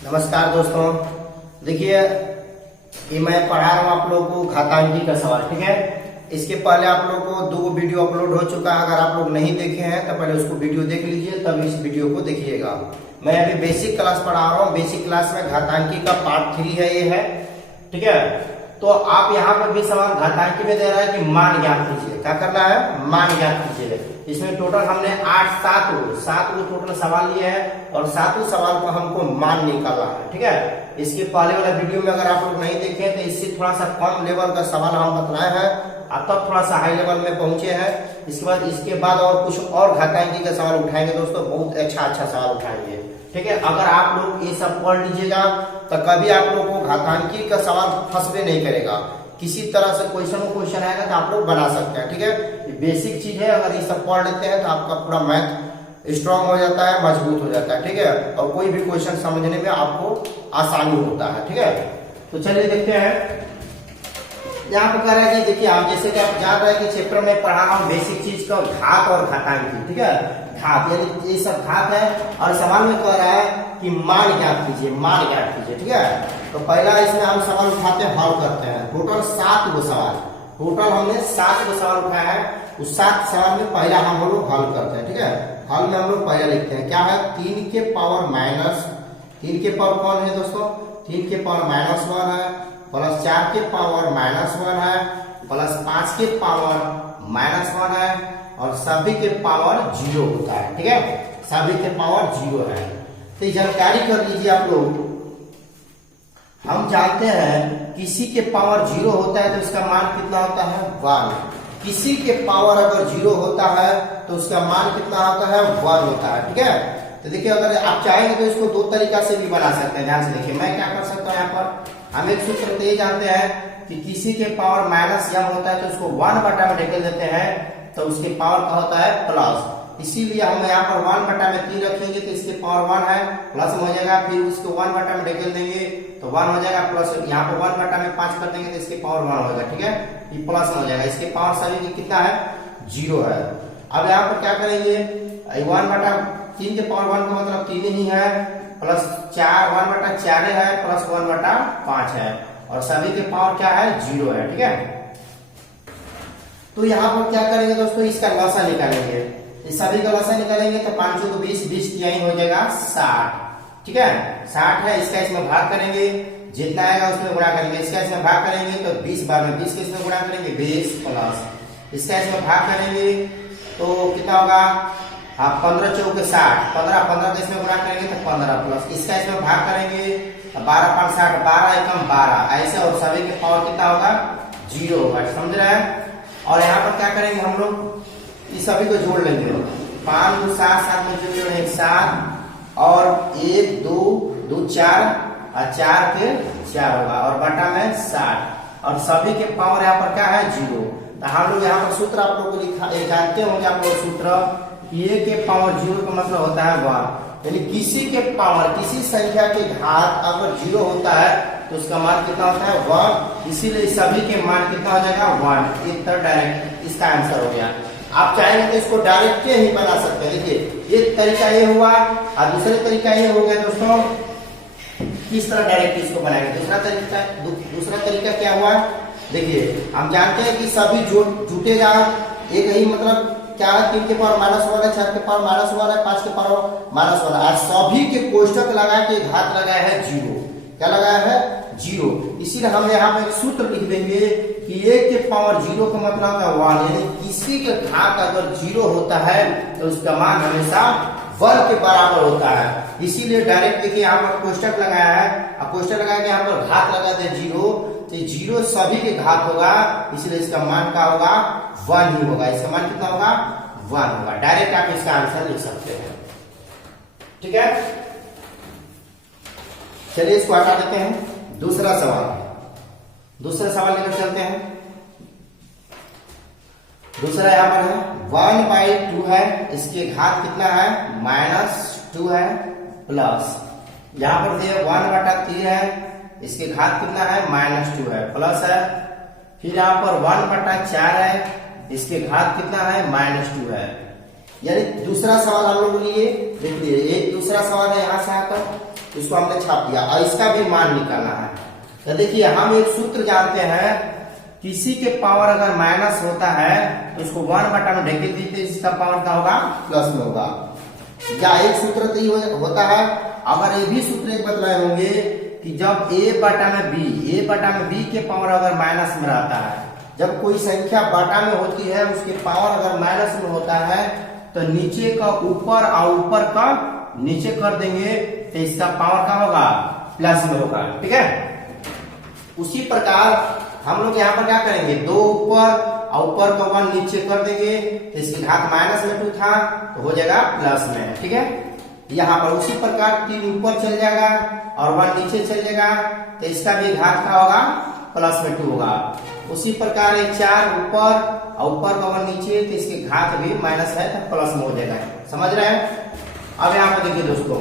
नमस्कार दोस्तों, देखिए ये मैं पढ़ा रहा हूँ आप लोगों को घातांकी का सवाल। ठीक है, इसके पहले आप लोगों को 2 वीडियो अपलोड हो चुका है। अगर आप लोग नहीं देखे हैं तो पहले उसको वीडियो देख लीजिए, तब इस वीडियो को देखिएगा। मैं अभी बेसिक क्लास पढ़ा रहा हूँ। बेसिक क्लास में घातांकी का पार्ट 3 है, ये है। ठीक है, तो आप यहाँ पर भी सवाल घातांकी में दे रहा है कि मान ज्ञात कीजिए। क्या करना है? मान ज्ञात कीजिए। इसमें टोटल हमने 7 टोटल सवाल लिए हैं और 7 सवाल को हमको मान निकालना है। ठीक है, इसके पहले वाला वीडियो में अगर आप लोग नहीं देखे तो इससे थोड़ा सा कम लेवल का सवाल हम बतलाए हैं, अब तब थोड़ा सा हाई लेवल में पहुंचे हैं। इसके बाद और कुछ और घातांकी का सवाल उठाएंगे दोस्तों, बहुत अच्छा सवाल उठाएंगे। ठीक है, अगर आप लोग ये सब पढ़ लीजिएगा तो कभी आप लोग को घातांकी का सवाल फंसबे नहीं करेगा। किसी तरह से क्वेश्चन आएगा तो आप लोग बना सकते हैं। ठीक है, ये बेसिक चीज है। अगर ये सब पढ़ लेते हैं तो आपका पूरा मैथ स्ट्रांग हो जाता है, मजबूत हो जाता है। ठीक है, और कोई भी क्वेश्चन समझने में आपको आसानी होता है। ठीक है, तो चलिए देखते हैं। यहाँ पर कह रहा है कि देखिए, आप जैसे कि आप जान रहे हैं कि चैप्टर में पढ़ा रहा हूँ बेसिक चीज का घात और घातांकी। ठीक है, घात यानी ये सब घात है और सवाल में कह रहा है कि मान ज्ञात कीजिए, मान ज्ञात कीजिए। ठीक है, तो पहला इसमें हम सवाल उठाते हैं, हल करते हैं। टोटल 7 गो सवाल, टोटल हमने 7 गो सवाल उठाया है। उस 7 सवाल में पहला हम लोग हल करते हैं। ठीक है, हल में हम लोग पहला लिखते हैं क्या है? 3 के पावर माइनस, 3 के पावर कौन है दोस्तों? 3 के पावर -1 है, प्लस 4 के पावर -1 है, प्लस 5 के पावर -1 है और सभी के पावर 0 होता है। ठीक है, सभी के पावर 0 है। तो ये जानकारी कर लीजिए आप लोग। हम जानते हैं किसी के पावर 0 होता है तो इसका मान कितना होता है? 1। किसी के पावर अगर 0 होता है तो उसका मान कितना होता है? 1 होता है। ठीक है, तो देखिए अगर आप चाहेंगे तो इसको 2 तरीका से भी बना सकते हैं। ध्यान से देखिए, मैं क्या कर सकता हूँ यहाँ पर। हम एक सूत्र ये जानते हैं कि किसी के पावर -m होता है तो उसको 1 बटा में ढकेल देते हैं तो उसके पावर का होता है प्लस। इसीलिए हम यहाँ पर 1 बटा में 3 रखेंगे तो इसके पावर 1 है, प्लस में हो जाएगा। फिर उसको 1 बटा में ढकेल देंगे तो 1 हो जाएगा, प्लस यहाँ पर 1 बटा में 5 कर देंगे तो इसके पावर 1 होगा। ठीक है, ये प्लस में हो जाएगा। इसके पावर सभी की कितना है? 0 है। अब यहाँ पर क्या करेंगे? 1 बटा 3 के पावर 1 का मतलब 3 ही है, प्लस 1 बटा 4 है, प्लस 1 बटा 5 है और सभी के पावर क्या है? 0 है। ठीक है, तो यहाँ पर क्या करेंगे दोस्तों? इसका लसा निकालेंगे। इस सभी का लसा निकालेंगे तो 5 को 20, 20 यही हो जाएगा 60। ठीक है, 60 है। इसका इसमें भाग करेंगे, जितना आएगा उसमें गुणा करेंगे। इसका इसमें भाग करेंगे तो 20 बार में 20 के इसमें गुणा करेंगे 20 प्लस इसका इसमें भाग करेंगे तो कितना होगा? हाँ, 15 चौके 60, 15 का इसमें गुणा करेंगे तो 15 प्लस इसका इसमें भाग करेंगे 12 5 60, 12 एकम 12 ऐसे, और सभी के पावर कितना होगा? 0 होगा। समझ रहे हैं? और यहाँ पर क्या करेंगे हम लोग? इस सभी को जोड़ लेंगे। 5 2 7, 7 में जोड़ 1 7 और 1 2 2 4 और 4 के 4 होगा और बटा में 60 और सभी के पावर यहाँ पर क्या है? 0। तो हम लोग यहाँ पर सूत्र आप लोग को लिखा जानते होंगे आप लोग सूत्र, ए के पावर 0 का मतलब होता है 1। यानी किसी के पावर, किसी संख्या के घात अगर 0 होता है तो उसका मान कितना होता है? 1। इसीलिए सभी के मान कितना हो जाएगा? 1। ये तो डायरेक्ट इसका आंसर हो गया। आप चाहेंगे तो इसको डायरेक्ट ही बना सकते हैं। देखिए, एक तरीका ये हुआ और दूसरा तरीका ये हो गया दोस्तों। किस तरह डायरेक्ट इसको बनाएंगे? दूसरा तरीका क्या हुआ? देखिए, हम जानते हैं कि सभी जुटेगा एक ही, मतलब क्या है? 3 के पावर -1 है, 4 के पावर -1 है, 5 के पावर -1 है। सभी के कोष्टक लगा के घात लगाया है 0। क्या लगाया है? 0। इसीलिए हम यहाँ पे एक सूत्र लिख देंगे कि 1 के पावर 0 का मतलब है 1। यानी किसी के घात अगर 0 होता है तो उसका मान हमेशा 1 के बराबर होता है। इसीलिए डायरेक्ट देखिए यहाँ पर कोष्टक लगाया है और कोष्टक लगा के यहाँ पर घात लगा दे 0, तो 0 सभी के घात होगा, इसलिए इसका मान क्या होगा? 1 ही होगा। इसका मान कितना होगा? 1 होगा। डायरेक्ट आप इसका आंसर लिख सकते हैं। ठीक है, चलिए इसको हटा देते हैं। दूसरा सवाल लेकर चलते हैं। दूसरा यहाँ पर है 1/2 है, इसके घात कितना है? -2 है, प्लस यहाँ पर दिया 1 बटा 3 है, इसके घात कितना है? -2 है, प्लस है। फिर यहाँ पर 1 बटा 4 है, इसके घात कितना है? -2 है। यानी दूसरा सवाल हम लोग लिए, देखिए एक दूसरा सवाल है यहाँ से आकर इसको हमने छाप दिया और इसका भी मान निकालना है। तो देखिए हम एक सूत्र जानते हैं, किसी के पावर अगर माइनस होता है तो उसको 1 बटा में ढकेल दीजिए, इसका पावर क्या होगा, प्लस में होगा। या एक सूत्र तो ये होता है, अगर ये भी सूत्र एक बदलाए होंगे कि जब a बटा में b के पावर अगर माइनस में रहता है, जब कोई संख्या बटा में होती है उसके पावर अगर माइनस में होता है तो नीचे का ऊपर और ऊपर का नीचे कर देंगे तो इसका पावर क्या होगा, प्लस में होगा। ठीक है, उसी प्रकार हम लोग यहाँ पर क्या करेंगे, 2 ऊपर और ऊपर का 1 नीचे कर देंगे तो इसकी घात माइनस में 2 था तो हो जाएगा प्लस में। ठीक है, यहाँ पर उसी प्रकार 3 ऊपर चल जाएगा और 1 नीचे चल जाएगा तो इसका भी घात क्या होगा, प्लस में 2 होगा। उसी प्रकार 4 ऊपर और ऊपर का 1 नीचे तो इसकी घात भी माइनस है तो प्लस में हो जाएगा। समझ रहे हैं। अब यहाँ पर देखिए दोस्तों,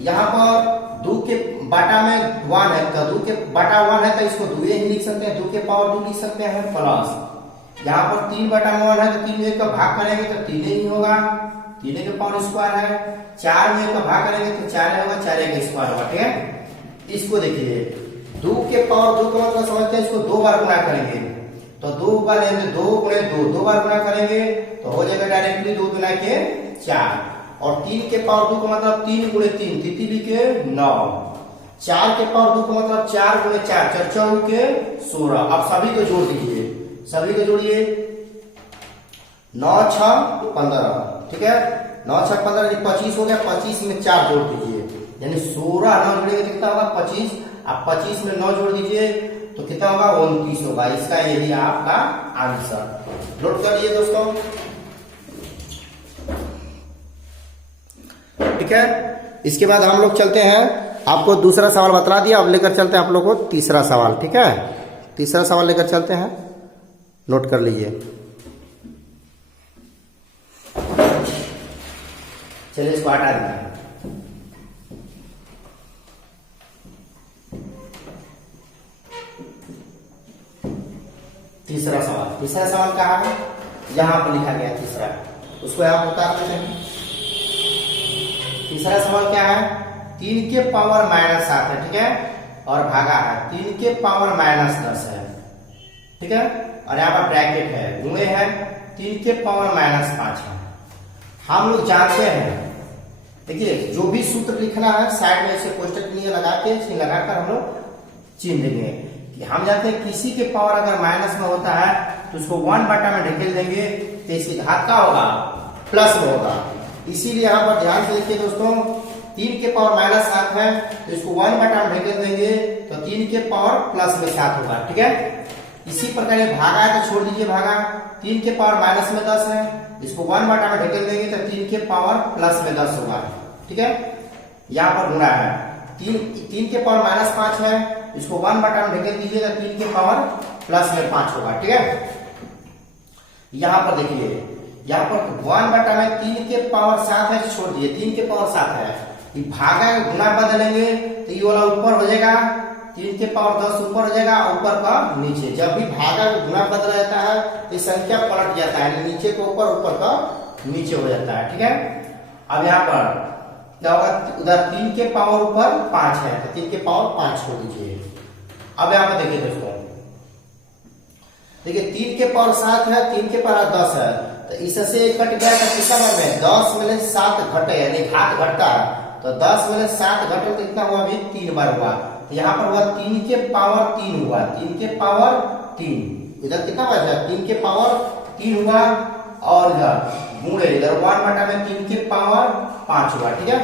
यहाँ पर 2 के बटा में 1 है तो 2 के बटा 1 है तो इसको 2 ही लिख सकते हैं, 2 के पावर 2 लिख सकते हैं प्लस। यहाँ पर 3 बटा में 1 है तो 3 में का भाग करेंगे तो 3 ही होगा, 3 के पावर स्क्वायर है। 4 में का भाग करेंगे तो 4 होगा, 4 का स्क्वायर होगा। ठीक है, इसको देखिए 2 के पावर 2 का मतलब समझते हैं, इसको 2 बार गुणा करेंगे तो 2 बार 2 गुणे 2 बार गुणा करेंगे तो हो जाएगा डायरेक्टली 2 गुना के 4। और 3 के पावर 2 का मतलब 3 गुणे 3 3 के 9। 4 के पावर 2 का मतलब 4 गुणे 4 4 के 16। अब सभी को जोड़ दीजिए, सभी को जोड़िए, 9 6 15। ठीक है, 9 6 15 25 हो गया, 25 में 4 जोड़ दीजिए यानी 16। 9 जोड़ेंगे कितना होगा, 25। आप 25 में 9 जोड़ दीजिए तो कितना होगा, 29 होगा। इसका यही आपका आंसर। नोट कर लिए दोस्तों। ठीक है, इसके बाद हम लोग चलते हैं, आपको दूसरा सवाल बता दिया, अब लेकर चलते हैं आप लोग को तीसरा सवाल। ठीक है, तीसरा सवाल लेकर चलते हैं, नोट कर लीजिए। चलिए इसको हटा देंगे। तीसरा सवाल कहाँ है, यहां पर लिखा गया तीसरा, उसको आप उतार देते हैं। तीसरा सवाल क्या है, 3 के पावर -7 है। ठीक है, और भागा है 3 के पावर -10 है। ठीक है, और यहाँ पर ब्रैकेट है, गुणे है 3 के पावर -5 है। हम लोग जानते हैं, देखिए जो भी सूत्र लिखना है साइड में ऐसे कोष्टक नहीं लगा के लगाकर हम लोग चिन्ह देंगे कि हम जानते हैं किसी के पावर अगर माइनस में होता है तो उसको 1 बटा में ढकेल देंगे तो इसकी घात का होगा, प्लस में होगा। इसीलिए यहाँ पर ध्यान से देखिए दोस्तों, 3 के पावर -7 है तो इसको 1 बटा में ढकेल देंगे तो 3 के पावर प्लस में 7 होगा। ठीक है, इसी प्रकार ये भागा है तो छोड़ दीजिए भागा, 3 के पावर माइनस में 10 है, इसको 1 बटा में ढकेल देंगे तो 3 के पावर प्लस में 10 होगा। ठीक है, यहाँ पर गुणा है, 3 के पावर -5 है, इसको 1 बटा में ढकेल दीजिए तो 3 के पावर प्लस में 5 होगा। ठीक है, यहाँ पर देखिए, यहाँ पर 1 बटा में 3 के पावर 7 है, छोड़ दिए 3 के पावर 7 है, ये भागा गुणा बदलेंगे तो ये वाला ऊपर हो जाएगा, 3 के पावर 10 ऊपर हो जाएगा, ऊपर का नीचे। जब भी भागा गुणा बदला जाता है ये संख्या पलट जाता है, नीचे को ऊपर, ऊपर का नीचे हो जाता है। ठीक है, अब यहाँ पर क्या होगा, उधर 3 के पावर ऊपर 5 है तो 3 के पावर 5 छोड़ दीजिए। अब यहाँ पर देखिए दोस्तों, देखिए 3 के पावर 7 है, 3 के पावर 10 है तो इससे कट गया तो कितना में 10 में 7 घटे यानी घात घटता है तो 10 में 7 घटे तो कितना हुआ, अभी 3 बार हुआ। तो यहाँ पर हुआ 3 के पावर 3 हुआ, 3 के पावर 3, इधर कितना बचा, 3 के पावर 3 हुआ, और इधर गुणे इधर 1 बटा में 3 के पावर 5 हुआ। ठीक है,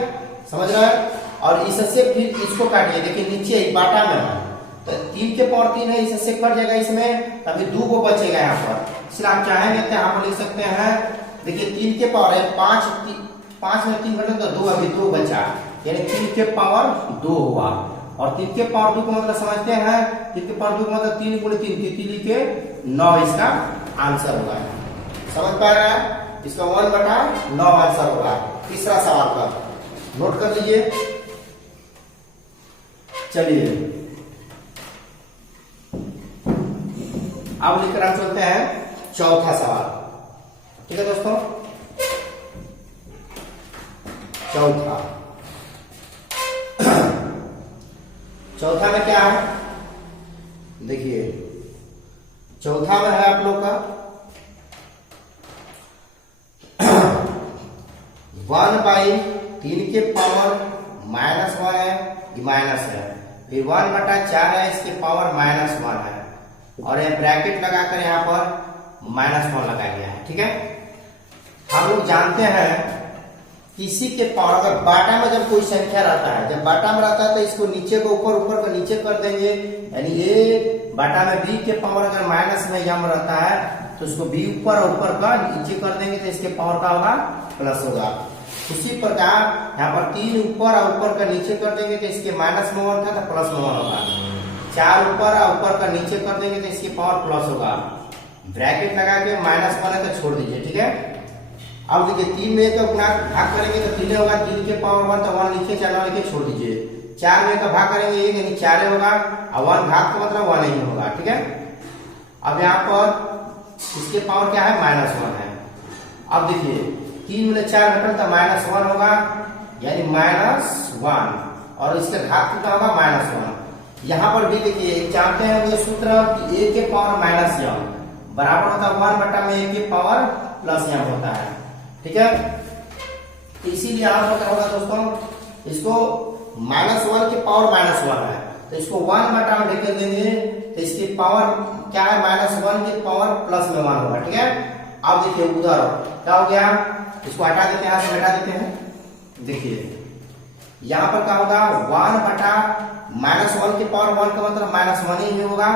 समझ रहे हैं। और इससे फिर इसको काटिए, देखिए नीचे बाटा में है तो 3 के पावर 3 है, इससे कट जाएगा, इसमें तभी 2 को बचेगा यहाँ पर। इसलिए आप चाहेंगे तो यहाँ पर लिख सकते हैं, देखिए 3 के पावर है 5 में 3 घटे तो 2, अभी 2 बचा यानी 3 के पावर 2 हुआ। और 3 के पावर 2 को मतलब समझते हैं, 3 के पावर 2 को मतलब 3 गुणे 3 3 के 9 इसका आंसर होगा। समझ पा रहा है, इसका 1 बटा 9 आंसर होगा तीसरा सवाल का। नोट कर लीजिए। चलिए अब लेकर हम चलते हैं चौथा सवाल। ठीक है दोस्तों, चौथा चौथा में क्या है, देखिए चौथा में है आप लोग का 1/3 के पावर -1 है, ये माइनस है, फिर 1/4 है, इसके पावर -1 है, और ये ब्रैकेट लगाकर यहाँ पर -1 लगाया गया है। ठीक है, हम लोग जानते हैं किसी के पावर, अगर बाटा में जब कोई संख्या रहता है, जब बाटा में रहता है तो इसको नीचे को ऊपर, ऊपर को नीचे कर देंगे, यानी ये बाटा में b के पावर अगर माइनस में यम रहता है तो उसको b ऊपर, ऊपर का नीचे कर देंगे तो इसके पावर का होगा प्लस होगा। उसी प्रकार यहाँ पर 3 ऊपर और ऊपर का नीचे कर देंगे तो इसके माइनस में 1 था तो प्लस में 1 होगा। 4 ऊपर और ऊपर का नीचे कर देंगे तो इसके पावर प्लस होगा। ब्रैकेट लगा के -1 है तो छोड़ दीजिए। ठीक है, अब देखिए 3 में का भाग करेंगे तो 3 होगा, 3 के पावर 1 तो 1 लिखे, 4 लिखे, छोड़ दीजिए। 4 में का भाग करेंगे 1 यानी 4 होगा, और 1 भाग का मतलब 1 ही होगा। ठीक है, अब यहाँ पर इसके पावर क्या है, -1 है। अब देखिए 3 में 4 घटन तो -1 होगा, यानी -1, और इसका घात कितना होगा, -1। यहाँ पर भी देखिए जानते हैं वो सूत्र कि a के पावर -m बराबर होता है 1/a के पावर प्लस m होता है। ठीक है, इसीलिए आप क्या होगा दोस्तों, इसको -1 के पावर -1 है तो इसको 1 बटा में ढकेल देंगे तो इसकी पावर क्या है, -1 की पावर प्लस में 1 होगा। ठीक है, अब देखिए उधर क्या हो गया, इसको हटा देते हैं, यहाँ से हटा देते हैं। देखिए यहाँ पर क्या होगा, 1 बटा -1 की पावर 1 का मतलब -1 ही होगा,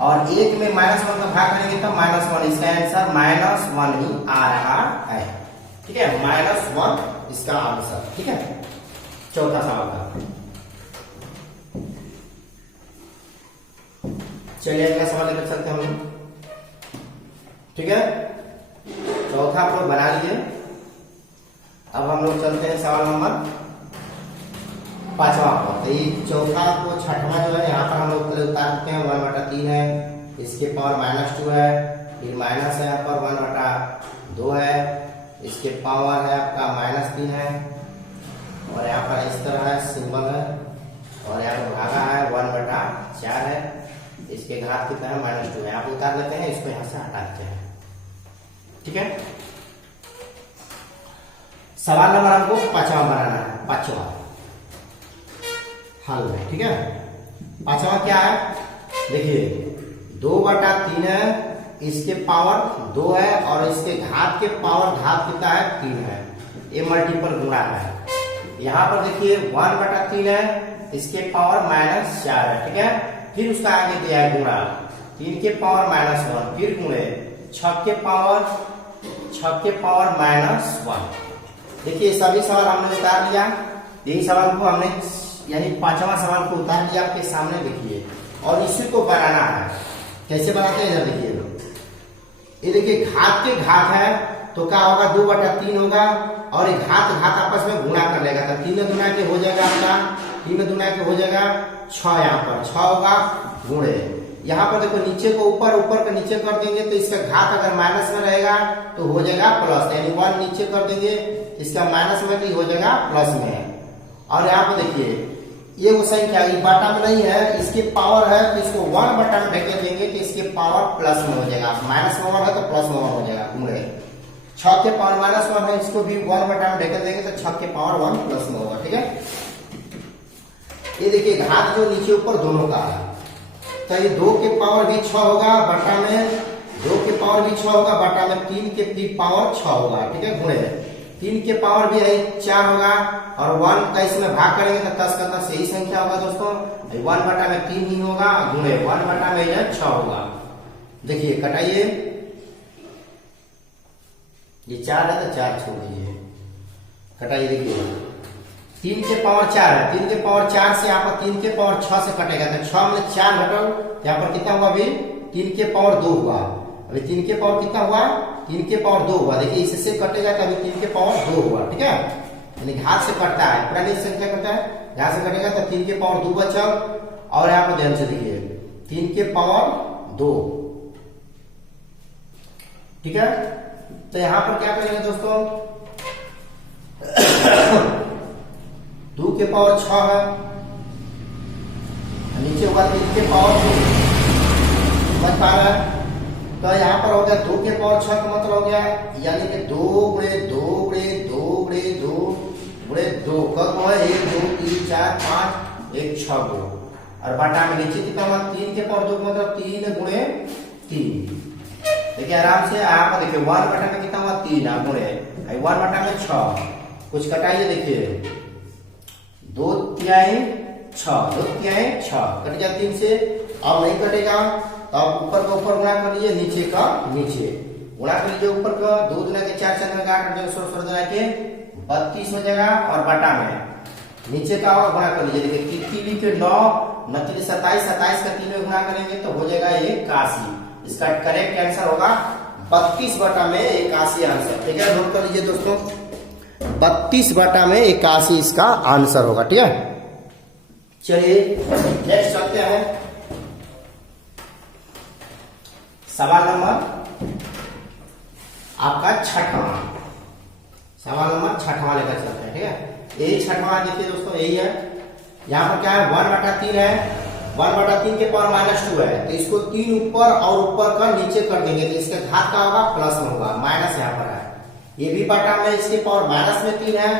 और 1 में -1 का भाग करेंगे तो -1, इसका आंसर -1 ही आ रहा है। ठीक है, -1 इसका आंसर। ठीक है, चौथा सवाल का। चलिए अगला सवाल कर सकते हैं हम लोग। ठीक है, चौथा आप लोग बना लीजिए। अब हम लोग चलते हैं सवाल नंबर 5वां पर। तो ये चौथा को छठवां जो है यहाँ पर हम लोग उतार सकते हैं, 1/3 है, इसके पावर -2 है, फिर माइनस है यहाँ पर 1/2 है, इसके पावर है आपका -3 है, और यहाँ पर इस तरह है सिंबल है, और यहाँ पर भागा है 1/4 है, इसके घात कितना है, -2 है। आप उतार लेते हैं, इसको यहाँ से हटा देते हैं। ठीक है, सवाल नंबर हमको 5वां बनाना है, 5वां हल है। ठीक है, 5वां क्या है, देखिए 2/3 है, इसके पावर 2 है, और इसके घात के पावर घात कितना है, 3 है, ये मल्टीपल गुणा है। यहाँ पर देखिए 1/3 है, इसके पावर -4 है। ठीक है, फिर उसका आगे दिया है गुणा, 3 के पावर -1, फिर गुणे 6 के पावर -1। देखिए सभी सवाल हमने उतार लिया, यही सवाल को हमने यानी 5वां सवाल को उतार लिया आपके सामने। देखिए और इसी को बनाना है, कैसे बनाते हैं इधर देखिए, ये देखिए घात के घात है तो क्या होगा, 2/3 होगा, और ये घात आपस में गुणा कर लेगा तो 3 गुना के हो जाएगा आपका, 3 गुना के हो जाएगा 6, यहाँ पर 6 होगा गुणे, यहाँ पर देखो नीचे को ऊपर, ऊपर का नीचे कर देंगे तो इसका घात अगर माइनस में रहेगा तो हो जाएगा प्लस, यानी 1 नीचे कर देंगे, इसका माइनस में तो हो जाएगा प्लस में। और यहाँ पर देखिए ये वो संख्या बाटा में नहीं है, इसके पावर है तो इसको 1 बटा में ढकेल देंगे तो इसके पावर प्लस में हो जाएगा, माइनस में 1 है तो प्लस में 1 हो जाएगा गुणे। 6 के पावर -1 है, इसको भी 1 बटा में ढकेल देंगे तो 6 के पावर 1 प्लस में होगा। ठीक है, ये देखिए घात जो नीचे ऊपर दोनों का है, तो ये 2 के पावर भी 6 होगा बटा में, 2 के पावर भी 6 होगा बटा में 3 के पावर 6 होगा। ठीक है, गुणे 3 के पावर भी 4 होगा, और 1 का इसमें भाग करेंगे तो 10 का 10 सही संख्या होगा दोस्तों, 1 बटा में 3 ही होगा, गुणे 1 बटा में 6 होगा। देखिए कटाइए, ये 4 है तो 4 छोड़ दीजिए, कटाइए। देखिए 3 के पावर 4 है, 3 के पावर 4 से यहाँ पर 3 के पावर 6 से कटेगा तो 6 में 4 घटल, यहाँ पर कितना हुआ, अभी 3 के पावर 2 हुआ, अभी 3 के पावर कितना हुआ, 3 के पावर 2 हुआ। देखिए इससे कटेगा तो अभी 3 के पावर 2 हुआ। ठीक है, यानी घात से कटता है, पुरानी संख्या करता है, घात से कटेगा तो 3 के पावर 2 बचल, और यहाँ पर ध्यान से देखिए 3 के पावर 2। ठीक है, तो यहाँ पर क्या करेंगे दोस्तों, 2 के पावर 6 है, के पावर 2, समझ पा रहे हैं। तो यहाँ पर हो गया 2 के पावर 6 का मतलब हो गया यानी कि 2 गुणे 2 गुणे 2 गुणे 2 गुणे 2 कब है 1 2 3 4 5 1 6 गुण और बटा में नीचे कितना हुआ 3 के पावर 2 का मतलब 3 गुणे 3। देखिए आराम से आप देखिए 1 बटा में कितना हुआ 3 गुणे 1 बटा में 6, कुछ कटाइए देखिए 2 तिहाई 6, 2 तिहाई 6 कट गया 3 से। अब नहीं कटेगा तो आप ऊपर का ऊपर गुणा कर लीजिए, नीचे का नीचे गुणा कर लीजिए। ऊपर का 2 दुना के 4 4 में 8 8 16 दुना के 32 हो जाएगा और बटा में नीचे का और गुणा कर लीजिए। देखिए 3 के 9 9 3 27 27 का 3 में गुणा करेंगे तो हो जाएगा 81। इसका करेक्ट आंसर होगा 32 बटा में 81 आंसर। ठीक है, नोट कर लीजिए दोस्तों 32 बटा में 81 इसका आंसर होगा। ठीक है, चलिए नेक्स्ट चलते हैं। सवाल नंबर आपका छठवां, सवाल नंबर छठवां लेकर चलते हैं। ठीक है, यही छठवां देखिए दोस्तों यही है। यहाँ पर क्या है 1 बटा 3 है, 1 बटा 3 के पावर -2 है तो इसको 3 ऊपर और ऊपर का नीचे कर देंगे तो इसका घात का होगा प्लस में होगा, माइनस यहाँ पर है। ये भी बटा में इसके पावर माइनस में 3 है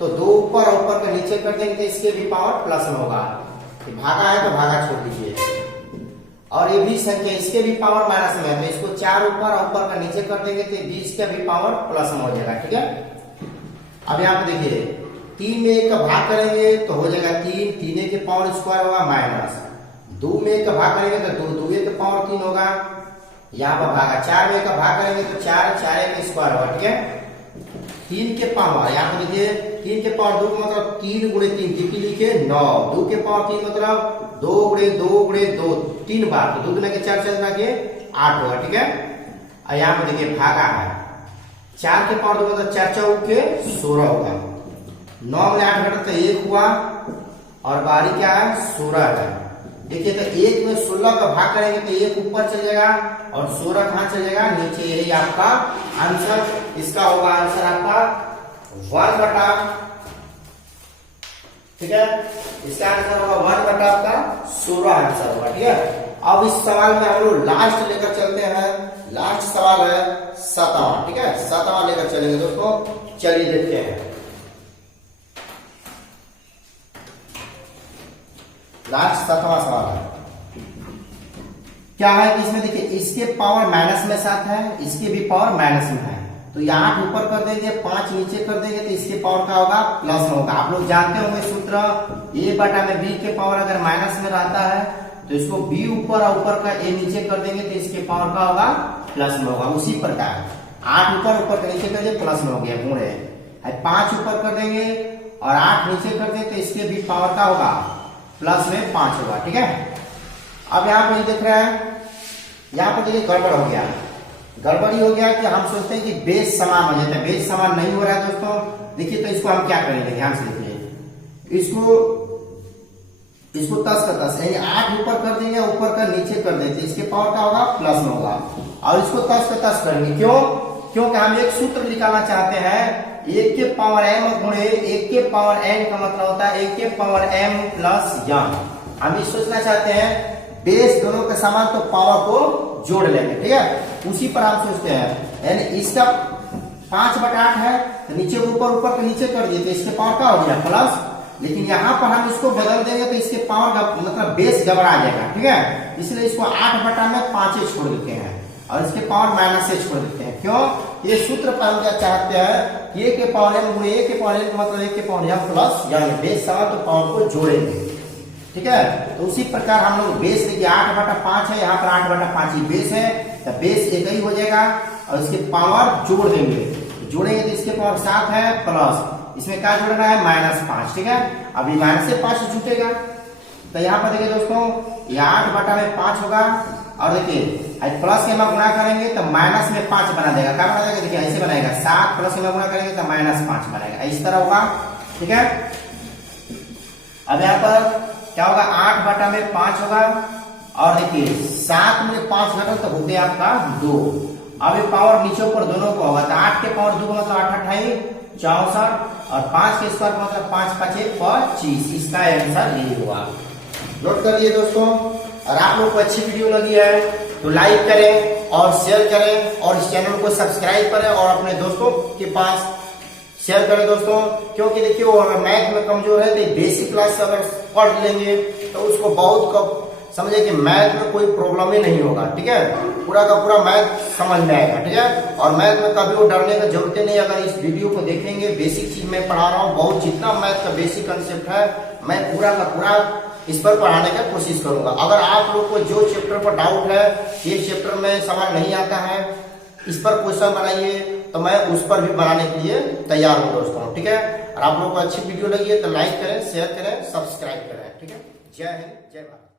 तो 2 ऊपर और ऊपर का नीचे कर देंगे तो इसके भी पावर प्लस में होगा। भागा है तो भागा छोड़ दीजिए। और ये भी संख्या इसके भी पावर माइनस में है तो इसको 4 ऊपर और ऊपर का नीचे कर देंगे तो इसका भी पावर प्लस में हो जाएगा। ठीक है, अब यहाँ पे देखिए 3 में 1 का भाग करेंगे तो हो जाएगा 3, 3 के पावर स्क्वायर होगा माइनस, 2 में 1 का भाग करेंगे तो 2, 2 के पावर 3 होगा, यहाँ पर भागा 4 में 1 का भाग करेंगे तो 4, 4 के स्क्वायर होगा। ठीक है, 3 के पावर यहाँ पे देखिए 3 के पावर 2 मतलब 3 गुणे 3 कितनी लिखे 9, 2 के पावर 3 मतलब 2 गुणे 2 गुणे 2 3 बार तो 2 दुना के 4 4 दुना के 8 होगा। ठीक है, और यहाँ पे देखिए भागा है 4 के पावर 2 मतलब 4 4 के 16 होगा, 9 में 8 घटा तो 1 हुआ और बारी क्या है 16 है। देखिए तो 1 में 16 का भाग करेंगे तो 1 ऊपर चल जाएगा और 16 कहां चल जाएगा नीचे। यही आपका आंसर, इसका होगा आंसर आपका 1 बटा, ठीक है, इसका आंसर होगा 1 बटा आपका 16 आंसर होगा। ठीक है, अब इस सवाल में हम लोग लास्ट लेकर चलते हैं। लास्ट सवाल है 7वां। ठीक है, 7वां लेकर चलेंगे दोस्तों, चलिए देखते हैं। लास्ट 7वां सवाल है, क्या है कि इसमें देखिए इसके पावर माइनस में 7 है, इसके भी पावर माइनस में है तो यहाँ 8 ऊपर कर देंगे 5 नीचे कर देंगे तो इसके पावर का होगा प्लस में होगा। आप लोग जानते होंगे सूत्र a बटा में b के पावर अगर माइनस में रहता है तो इसको b ऊपर और ऊपर का a नीचे कर देंगे तो इसके पावर का होगा प्लस में होगा। उसी प्रकार 8 ऊपर का नीचे कर देंगे प्लस में हो गया गुणे, 5 ऊपर कर देंगे और 8 नीचे कर देंगे तो इसके भी पावर का होगा प्लस में 5 होगा। ठीक है, अब यहाँ पर देख रहे हैं यहाँ पर देखिए गड़बड़ हो गया, गड़बड़ी हो गया कि हम सोचते हैं कि बेस समान हो जाता है, बेस समान नहीं हो रहा है दोस्तों। देखिए तो इसको हम क्या करेंगे, ध्यान से देखिए, इसको 10 का 10 यानी 8 ऊपर कर देंगे ऊपर का नीचे कर देंगे इसके पावर का होगा प्लस में होगा और इसको 10 का 10 करेंगे। क्यों? क्योंकि हम एक सूत्र निकालना चाहते हैं 1 के पावर m गुणे 1 के पावर n का मतलब होता है 1 के पावर m प्लस m। हम ये सोचना चाहते हैं बेस दोनों के समान तो पावर को जोड़ लेंगे। ठीक है, उसी पर हम सोचते हैं यानी इसका 5 बटा 8 है तो नीचे ऊपर ऊपर के नीचे कर दिए तो इसके पावर का हो गया प्लस, लेकिन यहाँ पर हम इसको बदल देंगे तो इसके पावर का मतलब बेस गड़बड़ा जाएगा। ठीक है, इसलिए इसको 8 बटा में 5 छोड़ देते हैं और इसके पावर माइनस से छोड़ देते हैं। क्यों? ये सूत्र पर हम क्या चाहते हैं कि 1 के पावर m गुणे 1 के पावर n का मतलब 1 के पावर m प्लस यानी बेस समान तो पावर को जोड़ेंगे। ठीक है, तो उसी प्रकार हम लोग बेस देखिए 8 बटा 5 है, यहाँ पर 8 बटा 5 ही बेस है तो बेस एक ही हो जाएगा और इसके पावर जोड़ देंगे, जोड़ेंगे तो इसके पावर 7 है प्लस इसमें क्या जोड़ना है -5। ठीक है, अभी माइनस से 5 छूटेगा तो यहाँ पर देखिए दोस्तों ये 8 बटा में 5 होगा और देखिए प्लस के हम गुणा करेंगे तो माइनस में 5 बना देगा। क्या बना देगा? देखिए ऐसे बनाएगा 7 प्लस के गुणा करेंगे तो -5 बनेगा, इस तरह होगा। ठीक है, अब यहाँ पर क्या होगा 8 बटा में 5 होगा और देखिए 7 में 5 घटा तो होते आपका 2। अब ये पावर नीचे ऊपर दोनों को होगा तो 8 के पावर 2 का मतलब 8 28 64 और 5 के स्क्वायर का मतलब 5 5 25। इसका आंसर यही हुआ। नोट करिए दोस्तों और आप लोग को अच्छी वीडियो लगी है तो लाइक करें और शेयर करें और इस चैनल को सब्सक्राइब करें और अपने दोस्तों के पास शेयर करें दोस्तों। क्योंकि देखिए वो अगर मैथ में कमजोर है तो बेसिक क्लास से अगर पढ़ लेंगे तो उसको बहुत समझे कि मैथ में कोई प्रॉब्लम ही नहीं होगा, ठीक है, पूरा का पूरा मैथ समझ में आएगा, ठीक है। और मैथ में कभी वो डरने की जरूरत नहीं। अगर इस वीडियो को देखेंगे, बेसिक चीज मैं पढ़ा रहा हूँ, बहुत जितना मैथ का बेसिक कंसेप्ट है मैं पूरा का पूरा इस पर पढ़ाने का कोशिश करूंगा। अगर आप लोग को जो चैप्टर पर डाउट है, ये चैप्टर में सवाल नहीं आता है, इस पर क्वेश्चन बनाइए तो मैं उस पर भी बनाने के लिए तैयार हूँ दोस्तों, ठीक है। और आप लोग को अच्छी वीडियो लगी है तो लाइक करें, शेयर करें, सब्सक्राइब करें, ठीक है। जय हिंद, जय भारत।